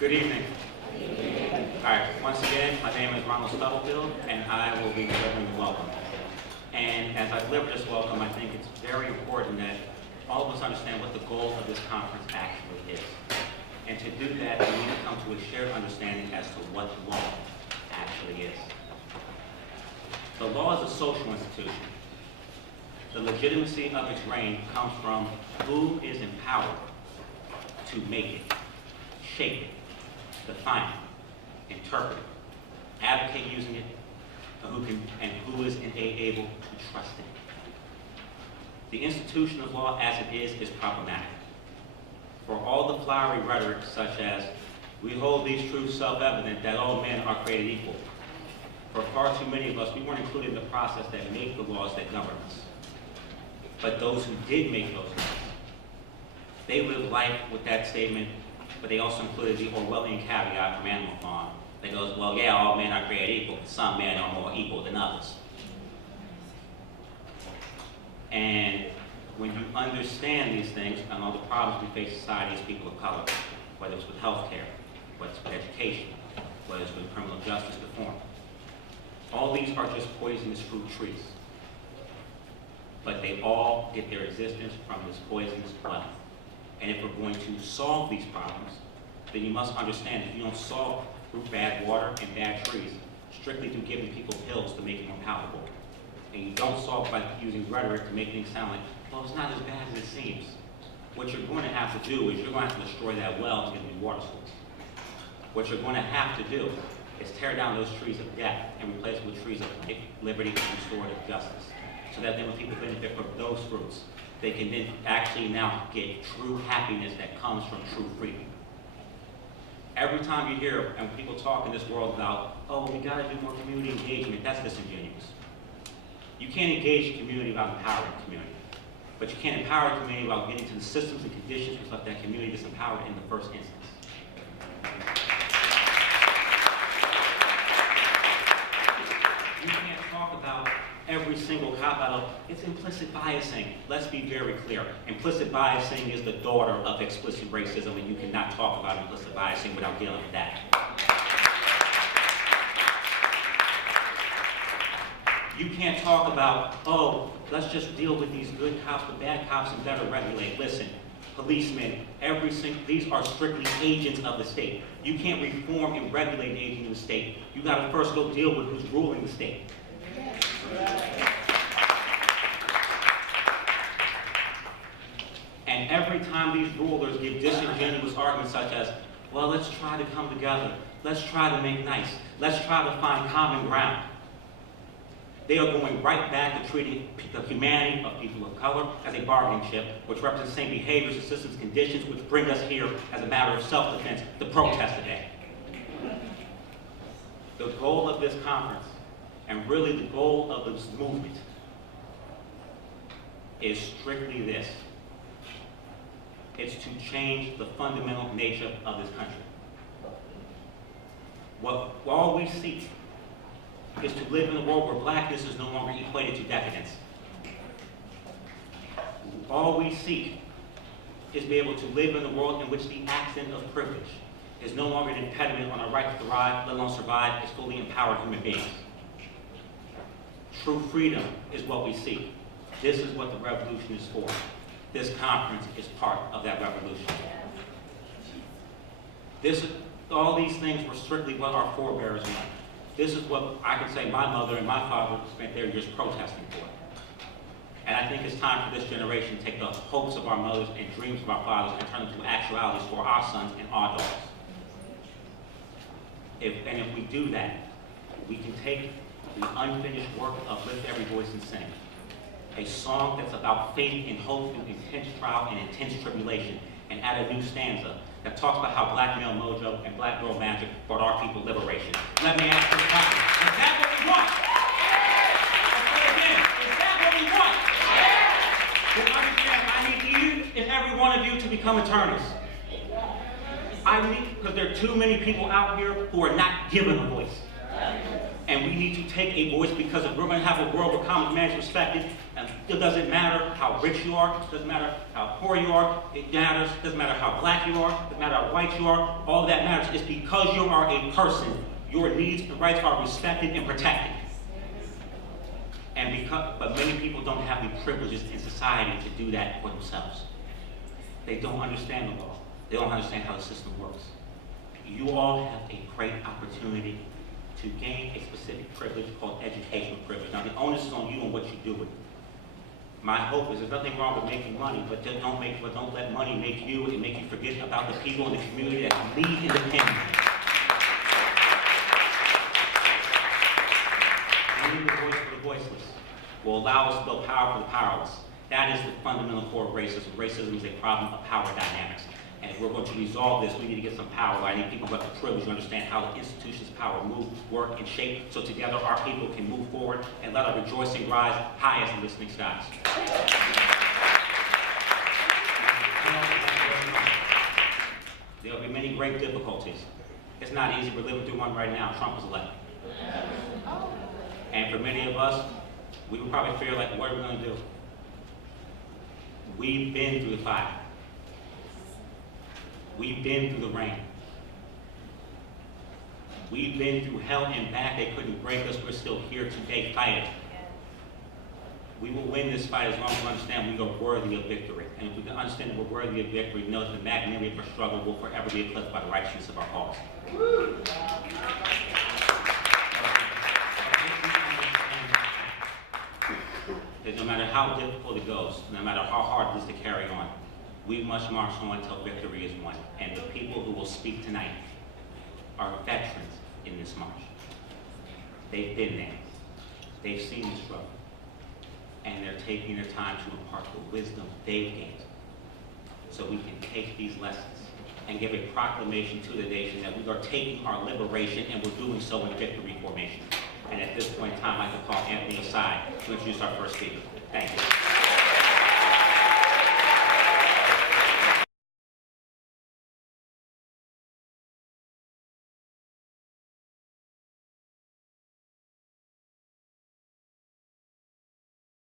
Good evening. All right, once again, my name is Ronald Stubblefield, and I will be delivering the welcome. And as I deliver this welcome, I think it's very important that all of us understand what the goal of this conference actually is. And to do that, we need to come to a shared understanding as to what law actually is. The law is a social institution. The legitimacy of its reign comes from who is empowered to make it, shape it, define it, interpret it, advocate using it, and who is able to trust it. The institution of law as it is problematic. For all the flowery rhetoric such as, we hold these truths self-evident that all men are created equal. For far too many of us, we weren't included in the process that made the laws that govern us. But those who did make those laws, they lived life with that statement, but they also included the Orwellian caveat from Animal Farm that goes, well, yeah, all men are created equal, but some men are more equal than others. And when you understand these things and all the problems we face in society as people of color, whether it's with healthcare, whether it's with education, whether it's with criminal justice reform, all these are just poisonous fruit trees. But they all get their existence from this poisonous plant. And if we're going to solve these problems, then you must understand that you don't solve through bad water and bad trees strictly through giving people pills to make it more palatable. And you don't solve by using rhetoric to make things sound like, well, it's not as bad as it seems. What you're going to have to do is you're going to have to destroy that well to get new water source. What you're going to have to do is tear down those trees of death and replace them with trees of life, liberty, and restorative justice. So that then when people benefit from those fruits, they can then actually now get true happiness that comes from true freedom. Every time you hear and people talk in this world about, oh, we got to do more community engagement, that's disingenuous. You can't engage the community without empowering the community. But you can't empower the community without getting to the systems and conditions which left that community disempowered in the first instance. You can't talk about every single cop battle. It's implicit biasing. Let's be very clear. Implicit biasing is the daughter of explicit racism, and you cannot talk about implicit biasing without dealing with that. You can't talk about, oh, let's just deal with these good cops, the bad cops, and better regulate. Listen, policemen, these are strictly agents of the state. You can't reform and regulate an agent of the state. You got to first go deal with who's ruling the state. And every time these rulers give disingenuous arguments such as, well, let's try to come together. Let's try to make nice. Let's try to find common ground. They are going right back to treating the humanity of people of color as a bargaining chip, which represents the same behaviors, systems, conditions, which bring us here as a matter of self-defense to protest today. The goal of this conference, and really the goal of this movement, is strictly this. It's to change the fundamental nature of this country. What all we seek is to live in a world where blackness is no longer equated to decadence. All we seek is to be able to live in a world in which the accent of privilege is no longer an impediment on our right to thrive, let alone survive as fully empowered human beings. True freedom is what we seek. This is what the revolution is for. This conference is part of that revolution. All these things were strictly what our forebears wanted. This is what I can say my mother and my father spent their years protesting for. And I think it's time for this generation to take the hopes of our mothers and dreams of our fathers and turn them into actualities for our sons and our daughters. If we do that, we can take the unfinished work of Lift Every Voice and Sing, a song that's about faith and hope through intense trial and intense tribulation, and add a new stanza that talks about how black male mojo and black girl magic brought our people liberation. Let me ask this question. Is that what we want? Is that what we want? Then understand, I need each and every one of you to become attorneys. Because there are too many people out here who are not given a voice. And we need to take a voice, because if we're going to have a world where common man is respected, and it doesn't matter how rich you are, it doesn't matter how poor you are, it matters, it doesn't matter how black you are, it doesn't matter how white you are, all that matters is because you are a person, your needs and rights are respected and protected. But many people don't have the privileges in society to do that for themselves. They don't understand the law. They don't understand how the system works. You all have a great opportunity to gain a specific privilege called educational privilege. Now, the onus is on you and what you do with it. My hope is there's nothing wrong with making money, but don't let money make you and make you forget about the people in the community that need independence. Being the voice for the voiceless will allow us to build power for the powerless. That is the fundamental core of racism. Racism is a problem of power dynamics. And if we're going to resolve this, we need to get some power. I need people who have the privilege to understand how the institutions' power move, work, and shape, so together our people can move forward and let our rejoicing rise high as the listening skies. There will be many great difficulties. It's not easy. We're living through one right now. Trump was elected. And for many of us, we would probably feel like, what are we going to do? We've been through the fire. We've been through the rain. We've been through hell and back. They couldn't break us. We're still here today fighting. We will win this fight as long as we understand we are worthy of victory. And if we can understand that we're worthy of victory, know that the magnanimity of our struggle will forever be eclipsed by the righteousness of our cause. That no matter how difficult it goes, no matter how hard it is to carry on, we must march on until victory is won. And the people who will speak tonight are veterans in this march. They've been there. They've seen the struggle. And they're taking their time to impart the wisdom they've gained, so we can take these lessons and give a proclamation to the nation that we are taking our liberation, and we're doing so in victory formation. And at this point in time, I can call Anthony aside to introduce our first speaker. Thank you.